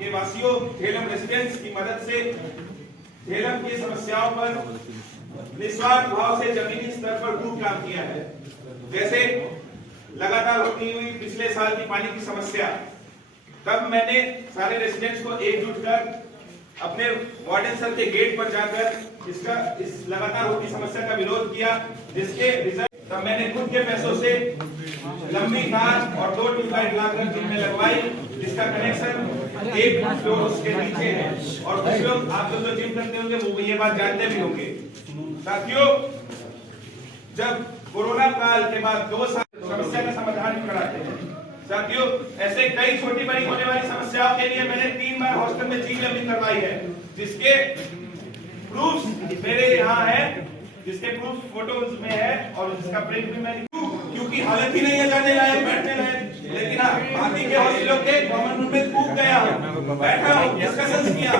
के वासियों झेलम रेसिडेंट्स की मदद से झेलम की समस्याओं पर निस्वार्थ भाव से जमीनी स्तर पर खूब काम किया है। जैसे लगातार होती हुई पिछले साल की पानी की समस्या, तब मैंने सारे रेसिडेंट्स को एकजुट कर अपने वार्डन सर के गेट पर जाकर इस लगातार होती समस्या का विरोध किया, जिसके रिजल्ट तब मैंने खुद के पैसों से लंबी तार और 2 ट्यूबलाइट लाकर जिम में लगवाई, जिसका कनेक्शन एक फ्लोर उसके नीचे है। और कुछ लोग, आप लोग जो जिम करते होंगे वो ये बात जानते भी होंगे। साथियों, जब कोरोना काल के बाद 2 साल समस्या का समाधान कराते हैं, साथियों ऐसे कई छोटी बड़ी होने वाली समस्याओं के लिए मैंने 3 बार हॉस्टल में जी लंबी करवाई है, जिसके प्रूफ मेरे यहाँ है, जिसके प्रूफ फोटोज में है और जिसका प्रिंट भी मैंने, क्योंकि हालत ही नहीं है जाने लायक बैठने लायक। लेकिन हाँ, बाकी के हॉस्टलों के कॉमन रूम में कूद गया हूँ, बैठा हूँ, डिस्कशन किया।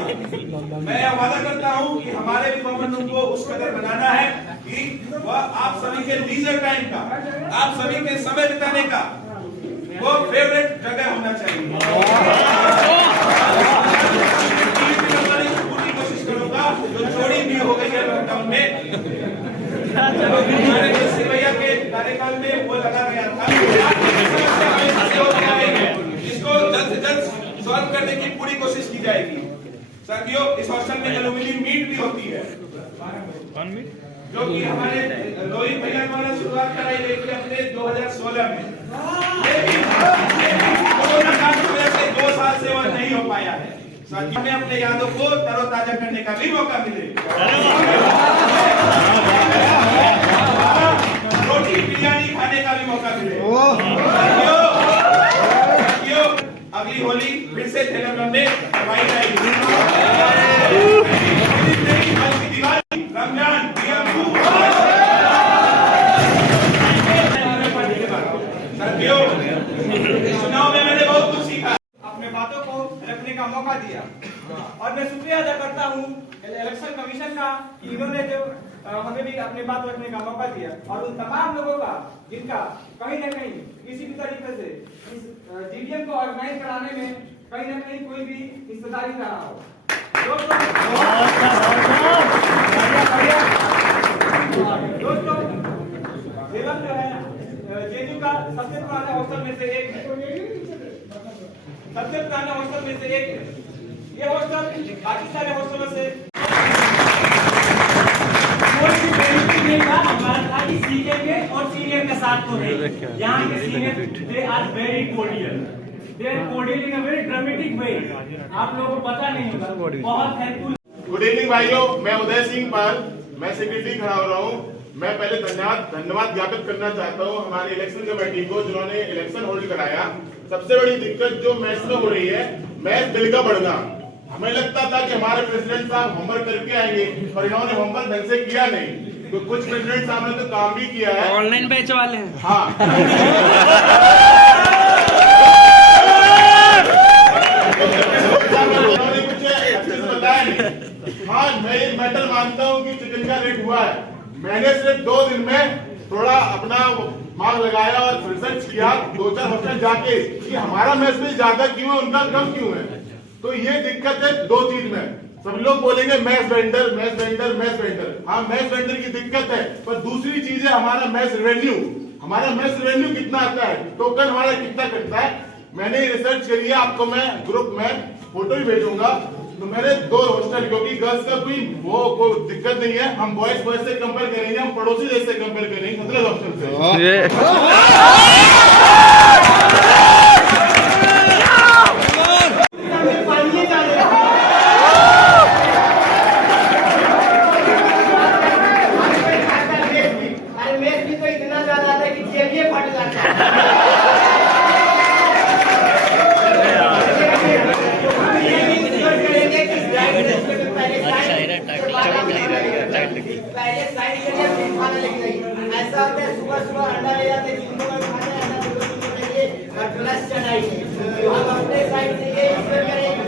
मैं यह वादा करता हूँ कि हमारे भी कॉमन रूम को उस कदर बनाना है कि वह आप सभी के लीजर टाइम का, आप सभी के समय बिताने का वो फेवरेट जगह होना चाहिए। पूरी कोशिश करूंगा, जो छोड़ी भी हो गई है लॉकडाउन में, भैया के कार्यकाल में वो लगा गया था, इसको जल्द से जल्द सॉल्व करने की पूरी कोशिश की जाएगी। साथियों, इस हॉस्टल में एल्यूमिनियम मीट भी होती है, जो कि हमारे रोहित भैया द्वारा शुरुआत कराई गई थी अपने 2016 में। कोरोना काल की वजह से 2 साल से वह नहीं हो पाया है। साथियों, हमें अपने यादों को तरोताजा करने का भी मौका मिले, रोटी बिरयानी खाने का भी मौका मिले। साथियों, अगली होली फिर से झेलम में करवाई जाएगी। रमजान चुनाव में मैंने बहुत कुछ सीखा, अपने बातों को रखने का मौका दिया, और मैं शुक्रिया अदा करता हूँ इलेक्शन कमीशन का कि इन्होंने जो हमें भी अपनी बात रखने का मौका दिया, और उन तमाम लोगों का जिनका कहीं न कहीं किसी भी तरीके से इस जीडीएम को ऑर्गेनाइज कराने में कहीं न कहीं कोई भी हिस्सेदारी रहा हो। दोस्तों, झेलम जो है जेएनयू का सबसे पुराना हॉस्टल में से एक है, सबसे पुराना हॉस्टल में से एक है। ये हॉस्टल बाकी सारे हॉस्टलों से हमारा था कि सीनियर के और सीनियर के साथ तो है, यहाँ के senior they are very cordial, they are cordial in a very dramatic way. आप लोगों को पता नहीं होगा, बहुत हेल्पफुल। गुड इवनिंग भाइयों, मैं उदय सिंह पाल, मैं सेक्रेटरी खड़ा हो रहा हूँ। मैं पहले धन्यवाद ज्ञापित करना चाहता हूँ हमारे इलेक्शन कमेटी को, जिन्होंने इलेक्शन होल्ड कराया। सबसे बड़ी दिक्कत जो मैच में हो रही है, मैच दिल का बढ़ना। हमें लगता था कि हमारे प्रेसिडेंट साहब होमवर्क करके आएंगे, पर इन्होंने होमवर्क ढंग से किया नहीं। तो कुछ प्रेसिडेंट साहब ने तो काम भी किया है, ऑनलाइन बैच वाले हैं। हाँ उन्होंने कुछ अच्छे से बताया नहीं। हाँ, मैं ये मैटर मानता हूँ कि चिकन का रेट हुआ है। मैंने सिर्फ 2 दिन में थोड़ा अपना मार्ग लगाया और रिसर्च किया 2-4 हॉस्टल जाके कि हमारा मैच में ज्यादा क्यों है, उनका कम क्यों है। तो ये दिक्कत है 2 चीज में। सब लोग बोलेंगे match vendor, match vendor, match vendor. हाँ, मैच वेंडर की दिक्कत है, पर दूसरी चीज है हमारा मैच रेवेन्यू। हमारा मैच रेवेन्यू कितना आता है, टोकन हमारा कितना कटता है। मैंने रिसर्च करी है, आपको मैं ग्रुप में फोटो ही भेजूंगा। तो मेरे 2 हॉस्टल, क्योंकि गर्ल्स का कोई दिक्कत नहीं है, हम बॉयज से कंपेयर करेंगे, हम पड़ोसी देश से कंपेयर करेंगे, 17 हॉस्टल से। पहले साइड के लिए खाना लेके जाइए। ऐसा होता है सुबह सुबह अंडा ले जाते हैं, जिनको खाना है अंडा तो लेके और ग्लास चढ़ाइए। तो हम अपने साइड से ये इसमें करेंगे,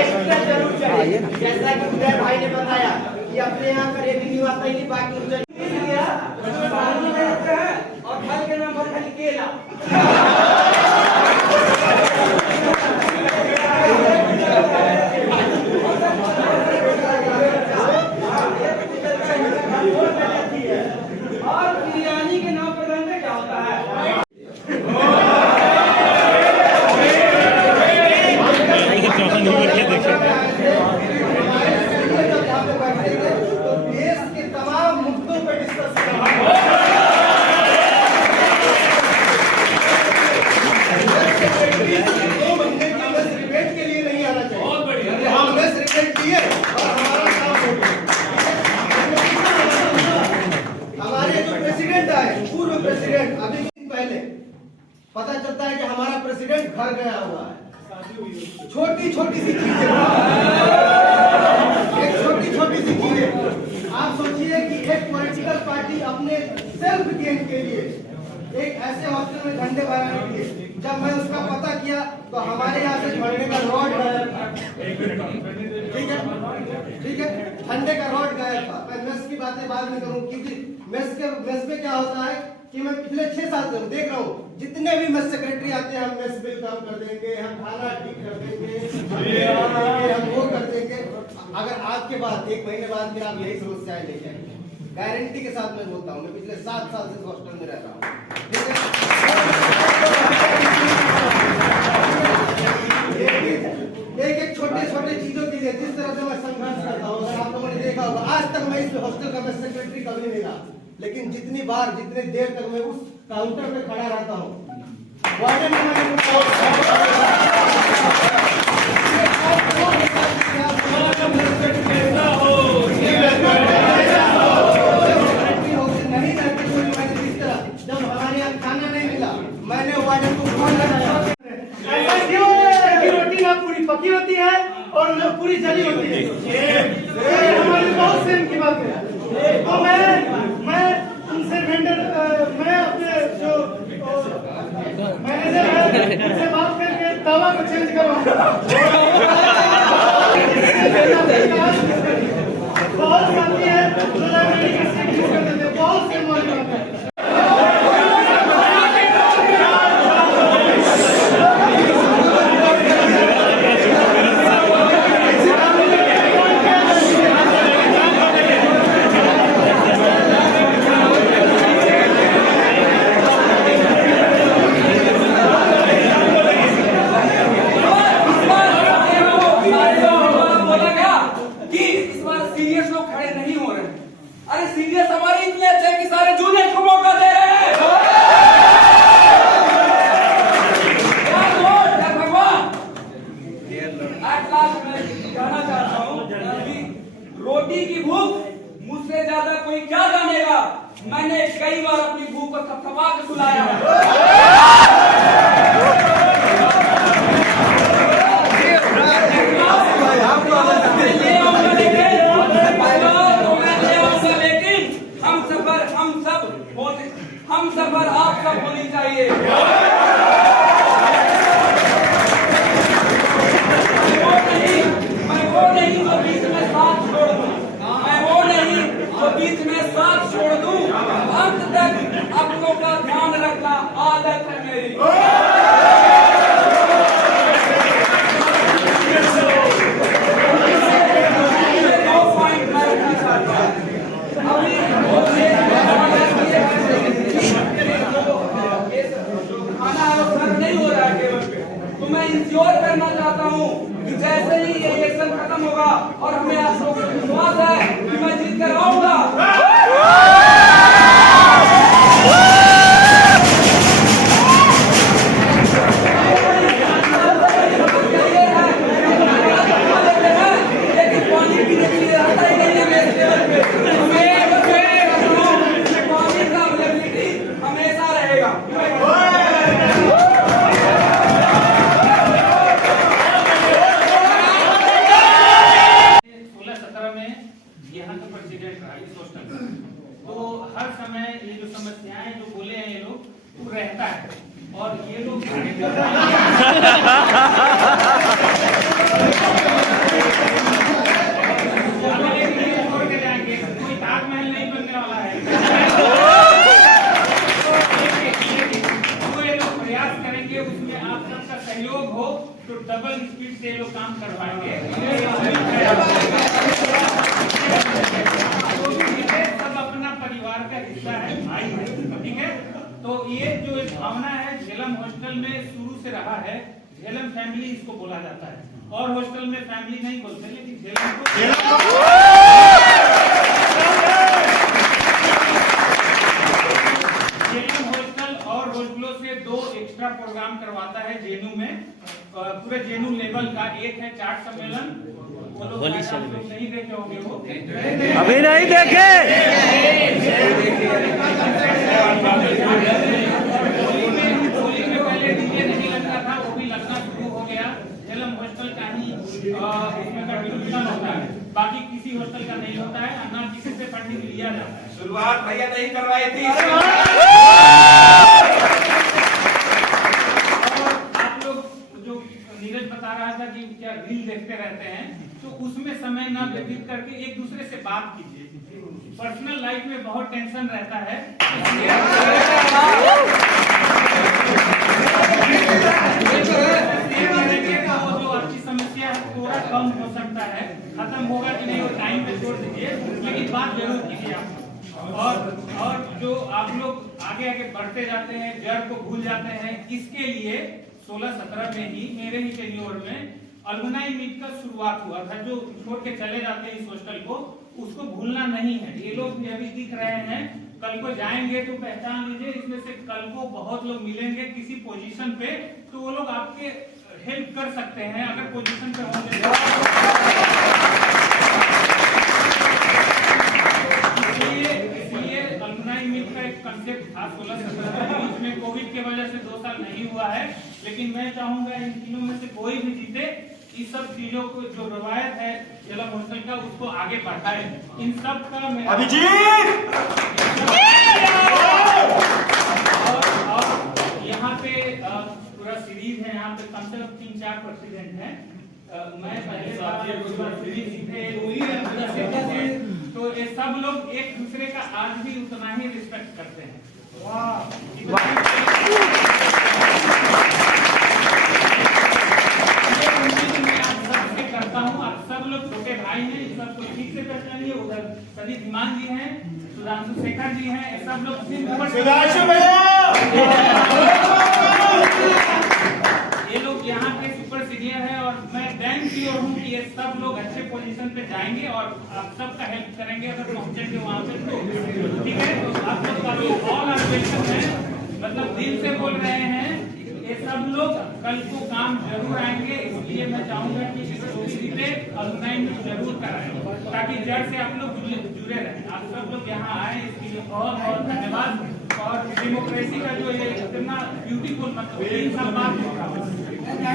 एक्स्ट्रा जरूर चाहिए। जैसा कि उदय भाई ने बताया कि अपने यहाँ का रेवेन्यू आता ही बाकी और फल के नाम पर खाली केला छोटी छोटी सी चीजें, एक छोटी छोटी सी चीजें। आप सोचिए कि एक पॉलिटिकल पार्टी अपने सेल्फ गेन के लिए एक ऐसे हॉस्टल में झंडे फहराने के लिए, जब मैं उसका पता किया तो हमारे यहाँ से झंडे का रॉड गायब था। ठीक है, झंडे का रॉड गायब था। मैं मेस की बातें बाद में करूँ, क्योंकि मेस में क्या होता है कि मैं पिछले 6 साल से देख रहा हूँ, जितने भी मेस सेक्रेटरी आते हैं, हम मेस बिल कम कर देंगे, हम खाना ठीक कर देंगे, हम वो कर देंगे। अगर आज के बाद 1 महीने बाद फिर आप यही समस्याएं लेके आएंगे, गारंटी के साथ मैं बोलता हूँ। मैं पिछले 7 साल से हॉस्टल में रहता हूँ, ठीक है। एक छोटे छोटे चीजों के लिए जिस तरह से मैं संघर्ष करता हूँ, अगर आप लोगों ने देखा होगा, आज तक मैं इस हॉस्टल का मैं सेक्रेटरी कभी नहीं रहा, लेकिन जितनी बार जितने देर तक मैं उस काउंटर पे खड़ा रहता हूँ, वार्डन नहीं रहते, जब हमारे यहाँ खाना नहीं मिला, मैंने वार्डन को फोन लगाया, ऐसा क्यों है कि रोटी ना पूरी पकी होती है और न पूरी जली होती है? ये हमारी बहुत सेम की बात है। तो मैं उनसे वेंडर, मैं अपने जो मैनेजर है उनसे बात करके दावा को चेंज करवाऊंगा। बहुत साथी है जो लाइब्रेरी का सेक्रेटरी कर देते हैं, बहुत सेम वाली बात है। सीनियर्स हमारे इतने अच्छे कि सारे जूनियर को मौका दे रहे हैं। भगवान, एट लास्ट मैं कहना चाहता हूँ कि रोटी की भूख मुझसे ज्यादा कोई क्या जानेगा। मैंने कई बार अपनी भूख को थपथपा के सुनाया है। हम सफर आप सब होनी चाहिए। मैं वो नहीं जो बीच में साथ छोड़ दूं, मैं वो नहीं जो बीच में साथ छोड़ दूं। अंत तक अपनों का ध्यान रखना आदत है मेरी। तो मैं इंश्योर करना चाहता हूँ कि जैसे ही ये इलेक्शन खत्म होगा और हमें आप लोगों को विश्वास है कि मैं जीत कर आऊंगा। लेकिन पानी पीने के लिए रहता ही नहीं है इस लेवल पे। पानी का अवेलेबिलिटी हमेशा रहेगा। 16-17 में यहाँ का प्रेसिडेंट रहा इस हॉस्टल में, तो हर समय ये जो समस्याएं जो बोले हैं ये लोग, वो रहता है और ये लोग छोड़ के जाएंगे। कोई ताजमहल नहीं बनने वाला है। तो ये लोग प्रयास करेंगे, उसमें आप सबका सहयोग हो तो डबल स्पीड से ये लोग काम करवाएंगे। सब अपना परिवार का हिस्सा है, भाई है, ठीक है। तो ये जो एक भावना है झेलम हॉस्टल में शुरू से रहा है। झेलम फैमिली इसको बोला जाता है, और हॉस्टल में फैमिली नहीं बोलते, लेकिन झेलम को झेलम हॉस्टल और हॉस्टलों से 2 एक्स्ट्रा प्रोग्राम करवाता है जेएनयू में, पूरे जेएनयू लेवल का। एक है चाट सम्मेलन, होली सेलिब्रेशन नहीं देखे होंगे वो, अभी नहीं देखे। होली में पहले डीजे नहीं लगता था, वो भी लगना शुरू हो गया। झेलम इसमें कंट्रीब्यूशन होता है, बाकी किसी हॉस्टल का नहीं होता है, ना किसी से फंडिंग लिया जाता है। शुरुआत भैया नहीं करवाई थी। आप लोग जो नीरज बता रहा था कि क्या रील देखते रहते हैं, तो उसमें समय ना व्यतीत करके एक दूसरे से बात कीजिए। पर्सनल लाइफ में बहुत टेंशन रहता है, जो आपकी समस्या है थोड़ा कम हो सकता है, खत्म होगा कि नहीं वो टाइम पे छोड़ दीजिए, लेकिन बात जरूर कीजिए आप। और जो आप लोग आगे आगे बढ़ते जाते हैं, जड़ को भूल जाते हैं, इसके लिए 16-17 में ही मेरे ही टेन्योर में अलुमनाई मीट का शुरुआत हुआ था। जो छोड़ के चले जाते हैं इस हॉस्टल को, उसको भूलना नहीं है। ये लोग भी अभी दिख रहे हैं, कल को जाएंगे तो पहचान लीजिए, इसमें से कल को बहुत लोग मिलेंगे किसी पोजीशन पे, तो वो लोग आपके हेल्प कर सकते हैं अगर पोजीशन पे होंगे। इसलिए अलुमनाई मीट का एक कंसेप्ट था 16-17 में, इसमें कोविड के वजह से 2 साल नहीं हुआ है, लेकिन मैं चाहूंगा इन तीनों में से कोई भी जीते, इस सब चीजों को जो रवायत है झेलम हॉस्टल का, उसको आगे बढ़ाए। इन सब का मैं और यहाँ पे पूरा सीरीज है, यहाँ पे कम से कम 3-4 प्रेसिडेंट हैं। मैं पहले तो ये सब लोग एक दूसरे का आज भी उतना ही रिस्पेक्ट करते हैं। मैं आप सबसे करता हूँ, आप सब लोग छोटे भाई हैं, सबको ठीक से पहचानिए। उधर सदी धीमान जी हैं, सुधांशु शेखर जी हैं, सब लोग ये लोग यहाँ के सुपर सीनियर हैं, और मैं डैम श्योर हूँ कि ये सब लोग अच्छे पोजीशन पे जाएंगे और आप सबका हेल्प करेंगे अगर पहुंचेंगे वहाँ पे तो। ठीक है, तो आप लोग का भी ऑल आर वेलकम है, मतलब दिल से बोल रहे हैं। ये सब लोग कल को काम जरूर आएंगे, इसलिए मैं चाहूंगा कि इस चौधरी पे अलुमनाई मीट जरूर कराएं, ताकि जड़ से आप लोग जुड़े रहें। आप सब लोग यहाँ आए, इसके लिए बहुत बहुत धन्यवाद। और डेमोक्रेसी का जो ये इतना ब्यूटीफुल, मतलब 3 साल बाद दिख रहा हूँ,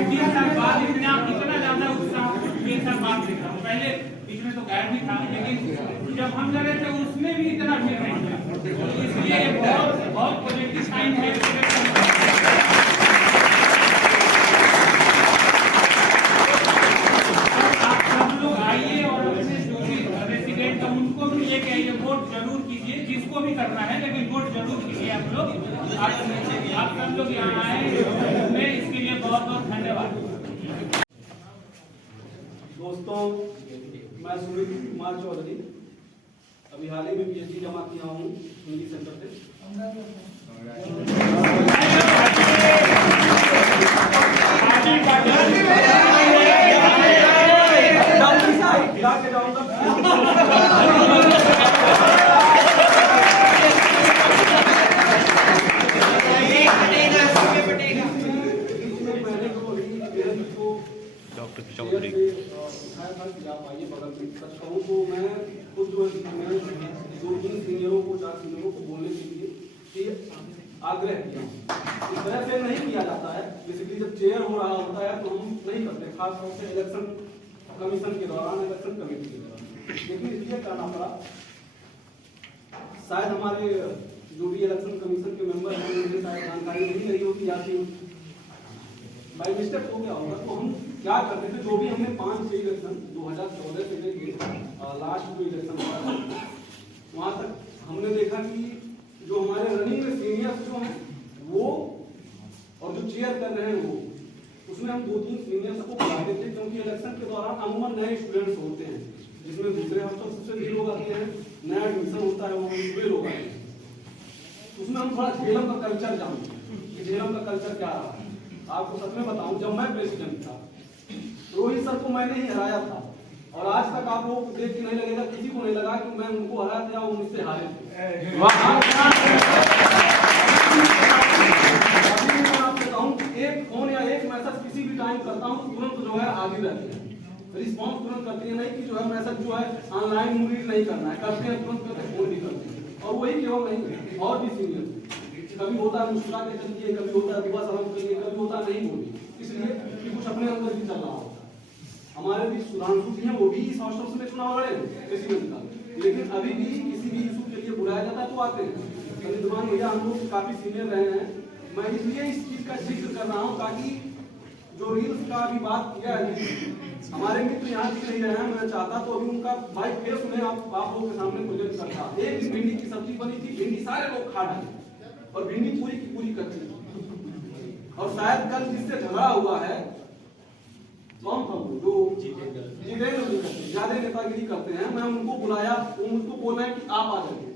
3 साल बाद इतना ज्यादा उत्साह 3 साल बाद दिख रहा हूँ। पहले बीच में तो गायब भी था, लेकिन जब हम लगे थे उसमें भी इतना भीड़ नहीं था, इसलिए बहुत बहुत पॉजिटिव साइन है। आइए और अपने जो भी रेसिडेंट है उनको भी लेके आइए, वोट जरूर कीजिए, जिसको भी करना है, लेकिन वोट जरूर कीजिए आप लोग। आप सब लोग यहाँ आए, मैं इसके लिए बहुत बहुत धन्यवाद। दोस्तों, मैं सुमित कुमार चौधरी, अभी हाल ही में PhD जमा किया हूँ हिंदी सेंटर से। डॉक्टर चौधरी तो मैं खुद जो है 2-3 सीनियरों को 4 सीनियरों को बोलने के लिए आग्रह किया। इस तरह से नहीं किया जाता है, बेसिकली जब चेयर हो रहा होता है तो हम नहीं करते, खासतौर से इलेक्शन कमीशन के दौरान, इलेक्शन कमेटी के दौरान, लेकिन इसलिए करना पड़ा। शायद हमारे जो भी इलेक्शन कमीशन के मेंबर हैं उन्हें शायद जानकारी नहीं रही होगी, या फिर बाई मिस्टेक हो गया होगा। तो हम क्या करते थे, जो भी हमने 5-6 इलेक्शन 2014 से लेके लास्ट जो इलेक्शन हुआ था वहाँ तक हमने देखा कि जो हमारे रनिंग में सीनियर्स जो हैं वो, और जो चेयर कर रहे हैं वो, उसमें हम 2-3 सीनियर्स को बुलाते थे, क्योंकि इलेक्शन के दौरान अमूमन नए स्टूडेंट्स होते हैं, जिसमें दूसरे हफ्ते सबसे भी लोग आते हैं, नया एडमिशन होता है, वो वे लोग आते हैं। उसमें हम थोड़ा झेलम का कल्चर जानते हैं कि झेलम का कल्चर क्या रहा है। आपको सच में बताऊं, जब मैं प्रेसिडेंट था, रोहित सर को मैंने ही हराया था, और आज तक आप लोगों को देख के नहीं लगेगा, किसी को नहीं लगा कि मैं उनको हराया था या वो मुझसे हारे थे। एक फोन या एक मैसेज किसी भी टाइम करता हूँ, तुरंत जो है आगे रहते हैं, रिस्पॉन्स तुरंत करते हैं, नहीं कि जो है मैसेज जो है ऑनलाइन रीड नहीं करना है, करते हैं तुरंत करते, फोन भी करते हैं। और वही केवल नहीं, और भी सीनियर कभी होता है मुस्कुरा के चलिए, कभी होता है दुआ सलाम करिए, कभी होता है नहीं बोलिए, इसलिए कि कुछ अपने अंदर भी चल रहा होता है। हमारे भी सुधांशु जी हैं, वो भी इस हॉस्टल से चुनाव लड़े प्रेसिडेंट का, लेकिन अभी भी किसी भी इशू के लिए बुलाया जाता है तो आते हैं। संविधान भैया हम लोग काफी सीनियर रहे हैं, मैं इसलिए इस चीज का जिक्र कर रहा हूँ ताकि जो रील्स का अभी बात किया है, हमारे मित्र यहाँ दिख नहीं रहे हैं, मैं चाहता तो अभी उनका भाई फेस उन्हें आप लोगों के सामने प्रेजेंट करता। एक दिन भिंडी की सब्जी बनी थी, भिंडी सारे लोग खा डाले और भिंडी पूरी की पूरी कच्ची, और शायद कल जिससे झगड़ा हुआ है कौन था वो जो जितेंद्र ज्यादा नेतागिरी करते हैं, मैं उनको बुलाया, वो मुझको बोल रहे हैं कि आप आ जाइए।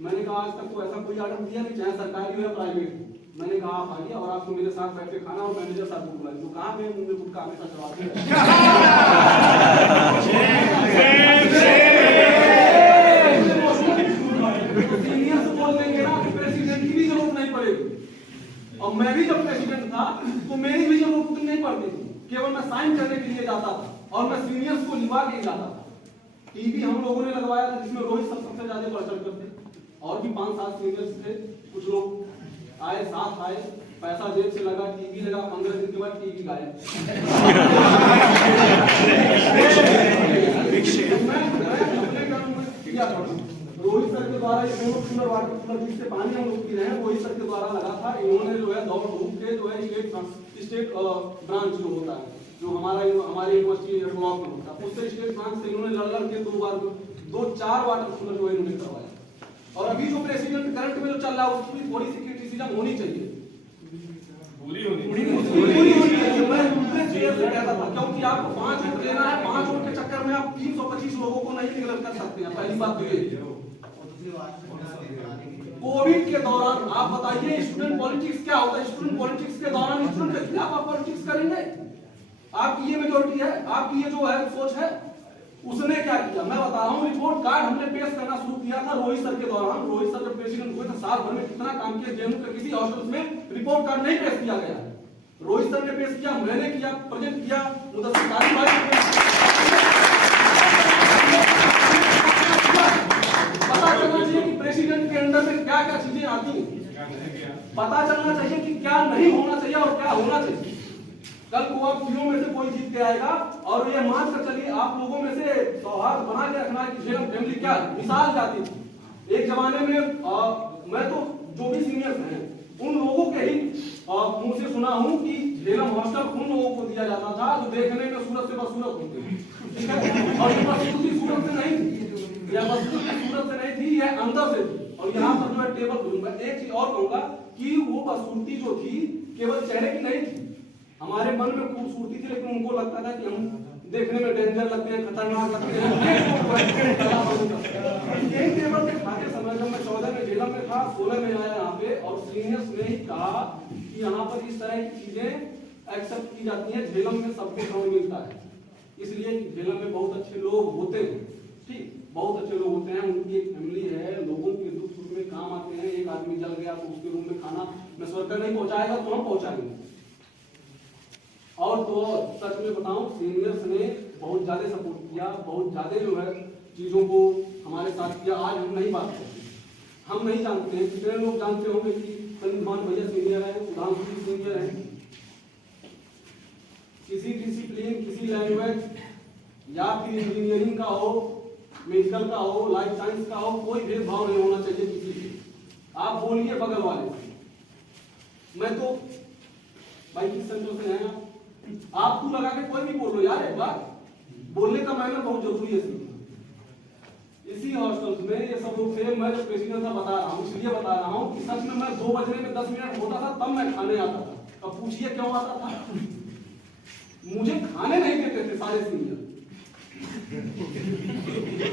मैंने कहा आज तक तो ऐसा कोई ऑर्डर दिया नहीं, चाहे सरकारी हो या प्राइवेट। मैंने कहा आप आइए और आपको मेरे साथ बैठ के खाना, और मैनेजर साहब को बुलाइए, तो कहा मैं मुझे गुटखा हमेशा चलाते हैं। सीनियर से बोल देंगे ना कि प्रेसिडेंट की भी जरूरत नहीं पड़ेगी, और मैं भी जब प्रेसिडेंट था तो मेरी भी जरूरत नहीं पड़ती थी, केवल मैं साइन करने के लिए जाता था और मैं सीनियर्स को लिवा के जाता था। टीवी हम लोगों ने लगवाया था जिसमें रोहित सबसे ज्यादा बढ़ चढ़ करते, और भी 5-7 सीनियर्स थे, कुछ लोग आए, साथ आए, पैसा जेब से लगा, टीवी लगा, 15 दिन के बाद टीवी गायब। रोहित सर के द्वारा ये दोनों कूलर वाटर कूलर जिससे पानी हम लोग पी रहे हैं, रोहित सर के द्वारा लगा था। इन्होंने जो है दौड़ धूप के जो है स्टेट ब्रांच जो होता है, जो हमारे यूनिवर्सिटी ब्लॉक में होता है, उससे स्टेट ब्रांच से इन्होंने लड़ के 2-4 वाटर कूलर जो है इन्होंने करवाया। और अभी जो प्रेसिडेंट करंट में जो चल रहा है उसकी भी थोड़ी सी क्रिटिसिज्म होनी चाहिए, पूरी होनी चाहिए। मैं दूसरे चेयर से कहता था, क्योंकि आपको 5 वोट लेना है, 5 वोट के चक्कर में आप 325 लोगों को नहीं निगल कर सकते हैं। पहली बात तो ये। कोविड के दौरान आप बताइए स्टूडेंट पॉलिटिक्स क्या होता है? स्टूडेंट पॉलिटिक्स के दौरान स्टूडेंट के खिलाफ आप पॉलिटिक्स करेंगे? आपकी ये मेजोरिटी है, आपकी ये जो है सोच है। उसने क्या किया मैं बता रहा हूँ, रिपोर्ट कार्ड हमने पेश करना शुरू किया था रोहित सर के दौरान। रोहित सर जब प्रेसिडेंट हुए थे साल भर में कितना काम किया, जेएनयू के किसी हॉस्टल में रिपोर्ट कार्ड नहीं पेश किया गया। रोहित सर ने पेश किया, मैंने किया, प्रेजेंट किया, मुदस्सिर पता चलना चाहिए कि प्रेसिडेंट के अंडर में क्या क्या चीजें आती हैं, पता चलना चाहिए कि क्या नहीं होना चाहिए और क्या होना चाहिए। कल को आप तीनों में से कोई जीत के आएगा, और ये मान कर चलिए आप लोगों में से सौहार्द बना के रखना कि झेलम फैमिली क्या मिसाल जाती थी एक जमाने में। मैं तो जो भी सीनियर्स हैं उन लोगों के ही मुंह से सुना हूं कि झेलम हॉस्टल उन लोगों को दिया जाता था जो देखने में सूरत से बदसूरत होते हैं, ठीक है, और ये बदसूरती सूरत से नहीं थी, या बदसूरती सूरत से नहीं थी, यह अंदर से थी। और यहाँ पर जो है टेबल दूंगा, एक चीज और कहूंगा कि वो बदसूरती जो थी केवल चेहरे की नहीं थी, हमारे मन में खूबसूरती थी, लेकिन उनको लगता था कि हम देखने में डेंजर लगते हैं, खतरनाक लगते हैं। यही टेबल पे खाते समय जब मैं 14 में जेलम में था, 16 में आया यहाँ पे, और सीनियर्स ने ही कहा कि यहाँ पर इस तरह की चीजें एक्सेप्ट की जाती हैं, झेलम में सबको समझ मिलता है, इसलिए झेलम में बहुत अच्छे लोग होते हैं, ठीक, बहुत अच्छे लोग होते हैं, उनकी एक फैमिली है, लोगों के दुख सुख में काम आते हैं। एक आदमी जल गया तो उसके रूम में खाना में स्वर्कर नहीं पहुंचाएगा तो हम पहुंचाएंगे। और तो सच में बताऊं, सीनियर्स ने बहुत ज्यादा सपोर्ट किया, बहुत ज्यादा जो है चीजों को हमारे साथ किया। आज हम नहीं बात करते, हम नहीं जानते हैं, कितने लोग जानते होंगे कि संविधान भैया सीनियर है, सुधांशु सीनियर है, किसी डिसिप्लिन, किसी लैंग्वेज या फिर इंजीनियरिंग का हो, मेडिकल का हो, लाइफ साइंस का हो, कोई भेदभाव नहीं होना चाहिए किसी से। आप बोलिए बगल वाले, मैं तो भाई किस सेंटर से हैं आप तू लगा के कोई भी बोल लो यार, एक बार बोलने का मैनर बहुत जरूरी है। इसी हॉस्टल्स में ये सब लोग थे, मैं जब प्रेसिडेंट था बता रहा हूँ, इसलिए बता रहा हूँ कि सच में मैं 2 बजने में 10 मिनट होता था तब मैं खाने आता था। अब पूछिए क्यों आता था? मुझे खाने नहीं देते थे सारे सीनियर,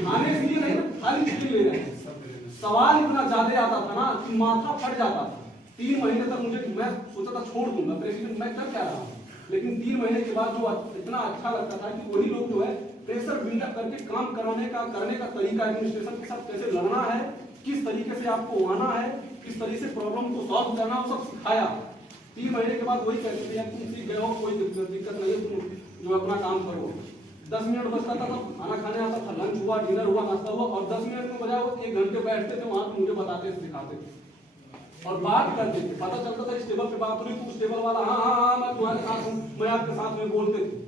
खाने इसलिए नहीं, खाली चिकन ले रहे हैं। सवाल इतना ज्यादा आता था ना कि माथा फट जाता था। 3 महीने तक मुझे, मैं सोचा था छोड़ दूंगा प्रेसिडेंट, मैं कर क्या रहा हूँ, लेकिन 3 महीने के बाद जो इतना अच्छा लगता था कि वही लोग जो है प्रेशर बिल्डअप करके काम करने का तरीका, एडमिनिस्ट्रेशन के साथ कैसे लड़ना है, किस तरीके से आपको आना है, किस तरीके से प्रॉब्लम को सॉल्व करना, वो सब सिखाया। 3 महीने के बाद वही कहते थे तुम सीख गए हो, कोई दिक्कत नहीं है, तुम जो अपना काम करो। 10 मिनट बचता था तब खाना खाने आता था, लंच हुआ, डिनर हुआ, नाश्ता हुआ, और 10 मिनट में बजाय वो 1 घंटे बैठते थे वहां, मुझे बताते सिखाते और बात करते थे। पता चलता था इस टेबल पे बात हो रही, तू उस टेबल वाला, हाँ हाँ हाँ मैं तुम्हारे साथ हूँ, मैं आपके साथ में बोलते थे।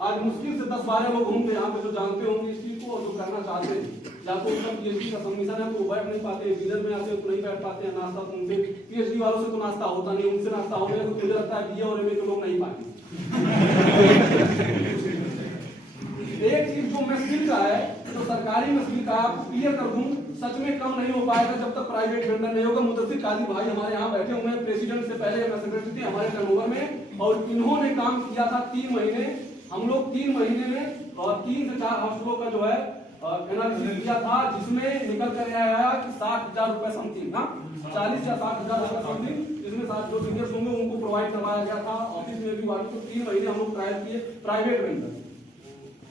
आज मुश्किल से 10-12 लोग होंगे यहाँ पे जो जानते होंगे इस चीज को और जो करना चाहते हैं, या तो उनका पीएचडी का सबमिशन है तो वो बैठ नहीं पाते, डिनर में आते हैं तो नहीं बैठ पाते हैं, नाश्ता तो उनसे पीएचडी वालों से तो नाश्ता होता नहीं, उनसे नाश्ता होने तो मुझे लगता है बीए और एमए के लोग नहीं पाएंगे। एक चीज जो महसूल का है, जो सरकारी महसूल का आपको क्लियर कर दूं, सच में कम नहीं हो पाएगा जब तक प्राइवेट वेंडर नहीं होगा। मुदस्सिर काजी भाई हमारे यहाँ बैठे हुए हैं, प्रेसिडेंट से पहले सेक्रेटरी थे हमारे टर्नओवर में, और इन्होंने काम किया था 3 महीने। हम लोग 3 महीने में और 3 से 4 हॉस्टलों का जो है एनालिसिस किया था, जिसमें निकल कर आया कि 60,000 रुपए समथिंग, हाँ 40 या 60,000 रुपए समथिंग, जिसमें 7 जो सीनियर्स होंगे उनको प्रोवाइड करवाया गया था। ऑफिस में भी बाकी तो 3 महीने हम लोग ट्रायल किए प्राइवेट वेंडर,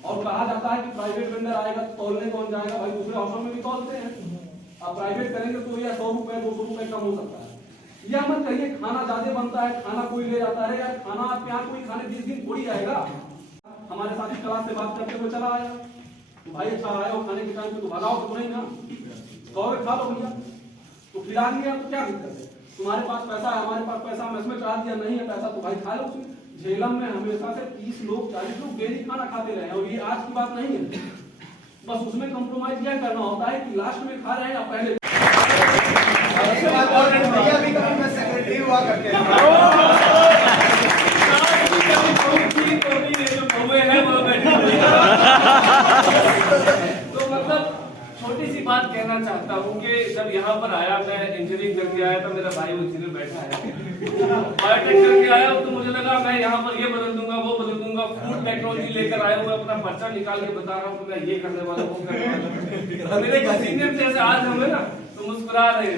और कहा जाता है कि प्राइवेट वेंडर आएगा तो तौलने कौन जाएगा, भाई दूसरे हॉस्टल में भी तौलते हैं। आप प्राइवेट करेंगे तो या 100 रुपए 200 रुपए कम हो सकता है। या मत कहिए खाना ज्यादा बनता है, खाना कोई ले जाता है, यार खाना आपके यहाँ कोई खाने 20 दिन थोड़ी आएगा। हमारे साथी क्लास से बात करते हुए चला आया तो भाई अच्छा आया हो खाने के टाइम पे तो भगाओ तो नहीं ना, 100 खा लो भैया, तो खिला दिया तो क्या दिक्कत है, तुम्हारे पास पैसा है हमारे पास पैसा, हम इसमें चाह दिया नहीं है पैसा तो भाई खा लो उसमें। झेलम में हमेशा से 30 लोग 40 लोग डेली खाना खाते रहे, और ये आज की बात नहीं है। बस उसमें कंप्रोमाइज क्या करना होता है कि लास्ट में खा रहे हैं या पहले। भैया भी कभी मैं सेक्रेटरी हुआ करते हैं। तो मतलब छोटी सी बात कहना चाहता हूँ कि जब यहाँ पर आया, मैं इंजीनियरिंग करके आया था, मेरा भाई वो इंजीनियर बैठा है, बायोटेक करके आया तो मुझे लगा मैं यहाँ पर ये बदल दूंगा वो बदल दूंगा, फूड टेक्नोलॉजी लेकर आया हुआ अपना पर्चा निकाल के बता रहा हूँ कि मैं ये करने वाला वो करने वाला। मेरे सीनियर जैसे आज हमें ना तो मुस्कुरा रहे थे,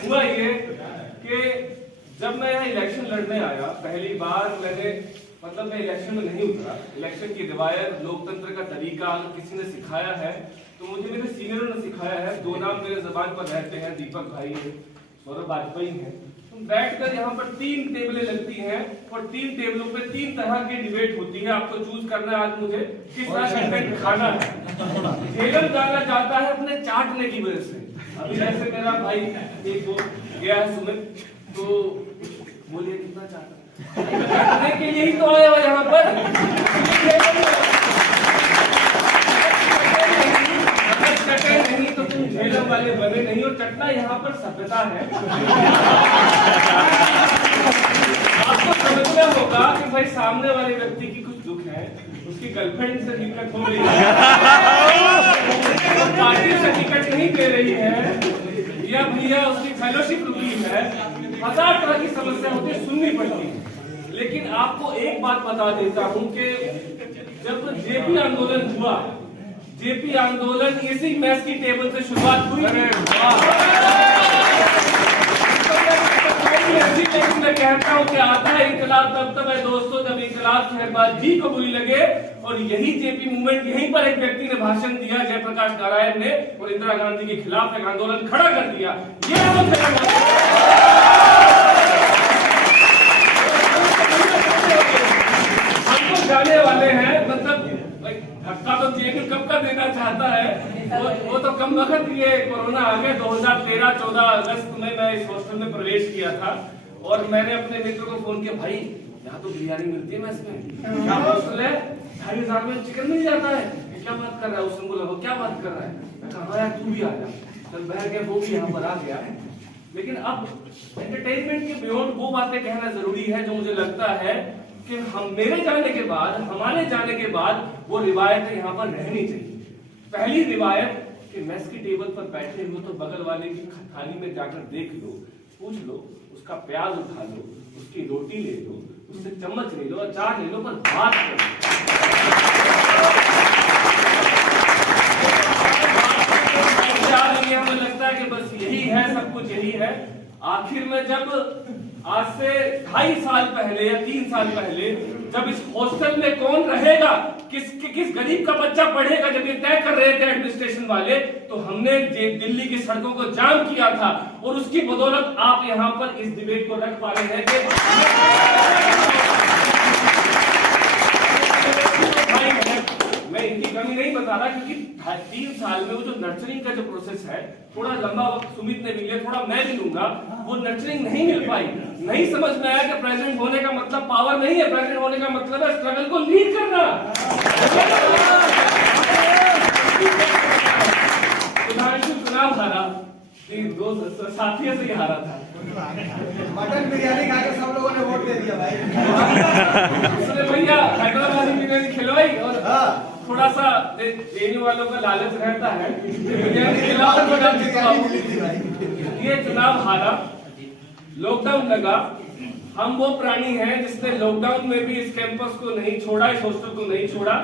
हुआ ये कि जब मैं यहाँ इलेक्शन लड़ने आया पहली बार, मैंने मतलब मैं इलेक्शन में नहीं उतरा। इलेक्शन की रिवायत, लोकतंत्र का तरीका किसी ने सिखाया है तो मुझे मेरे सीनियरों ने सिखाया है। 2 नाम मेरे जबान पर रहते हैं, दीपक भाई है, सौरभ वाजपेयी है। तुम बैठकर यहाँ पर 3 टेबलें लगती हैं और 3 टेबलों पे 3 तरह की डिबेट होती है। आपको चूज करना है आज मुझे किस तरह कंटेंट खाना है। झेलम जाना चाहता है अपने चाटने की वजह से। अभी जैसे मेरा भाई एक वो गया है सुमित, तो बोलिए कितना चाहता है के लिए ही तो आए हो यहाँ पर। चटे नहीं तो तुम झेलम वाले बने नहीं हो। चटना यहाँ पर सभ्यता है। आपको समझना होगा कि भाई सामने वाले व्यक्ति की कुछ दुख है, उसकी गर्लफ्रेंड से टिकट हो रही है, पार्टी से टिकट नहीं दे रही है, या भैया उसकी फेलोशिप रुकी है, 1000 तरह की समस्या होती है, सुननी पड़ती है। लेकिन आपको एक बात बता देता हूं कि जब जेपी आंदोलन हुआ, जेपी आंदोलन इसी मैच की टेबल से शुरुआत हुई थी। मैं कहता हूँ कि आता है इंकलाब तब है दोस्तों जब इंकलाब शहरबाज जी को बुरी लगे। और यही जेपी मूवमेंट, यहीं पर एक व्यक्ति ने भाषण दिया, जयप्रकाश नारायण ने, और इंदिरा गांधी के खिलाफ एक आंदोलन खड़ा कर दिया। ये हम तो जाने वाले हैं, मतलब धक्का तो जेपी कब का देना चाहता है, वो तो कम वक्त ये कोरोना आ गया। 2013-14 अगस्त में मैं इस हॉस्टल में प्रवेश किया था और मैंने अपने मित्र को फोन किया, भाई यहाँ तो बिरयानी मिलती है मैस में, क्या हॉस्टल है, 2,500 में चिकन मिल जाता है, क्या बात कर रहा है। उसने बोला वो क्या बात कर रहा है, मैं कहा यार तू भी आ जा। चल बैठ गया, वो भी यहाँ पर आ गया। लेकिन अब एंटरटेनमेंट के बियॉन्ड वो बातें कहना जरूरी है जो मुझे लगता है कि हम मेरे जाने के बाद, हमारे जाने के बाद वो रिवायतें यहाँ पर रहनी चाहिए। पहली रिवायत कि मेस की टेबल पर बैठे हो तो बगल वाले की थाली में जाकर देख लो, पूछ लो, उसका प्याज उठा लो, उसकी रोटी ले लो, उससे चम्मच ले लो, अचार ले लो, पर बात करो। हमें लगता है कि बस यही है, सब कुछ यही है। आखिर में जब आज से 2.5 साल पहले या 3 साल पहले जब इस हॉस्टल में कौन रहेगा, किस गरीब का बच्चा पढ़ेगा, जब ये तय कर रहे थे एडमिनिस्ट्रेशन वाले, तो हमने दिल्ली की सड़कों को जाम किया था। और उसकी बदौलत आप यहाँ पर इस डिबेट को रख पा रहे हैं कि मैं इनकी कमी नहीं बता रहा, क्योंकि 3 साल में वो जो नर्चरिंग का जो प्रोसेस है, थोड़ा लंबा वक्त सुमित ने भी लिया, थोड़ा मैं भी लूंगा, वो नर्चरिंग नहीं मिल पाई। नहीं समझ में आया कि प्रेसिडेंट होने का मतलब पावर नहीं है, प्रेसिडेंट होने का मतलब है स्ट्रगल को लीड करना। सुधांशु चुनाव हारा, दो साथियों से ही हारा था। मटन बिरयानी खा के सब लोगों ने वोट दे दिया भाई। उसने भैया हैदराबादी बिरयानी खिलवाई और थोड़ा सा एएनयू वालों का लालच रहता है, बिरयानी खिलाओ। ये चुनाव हारा, लॉकडाउन लगा। हम वो प्राणी हैं जिसने लॉकडाउन में भी इस कैंपस को नहीं छोड़ा, इस हॉस्टल को नहीं छोड़ा।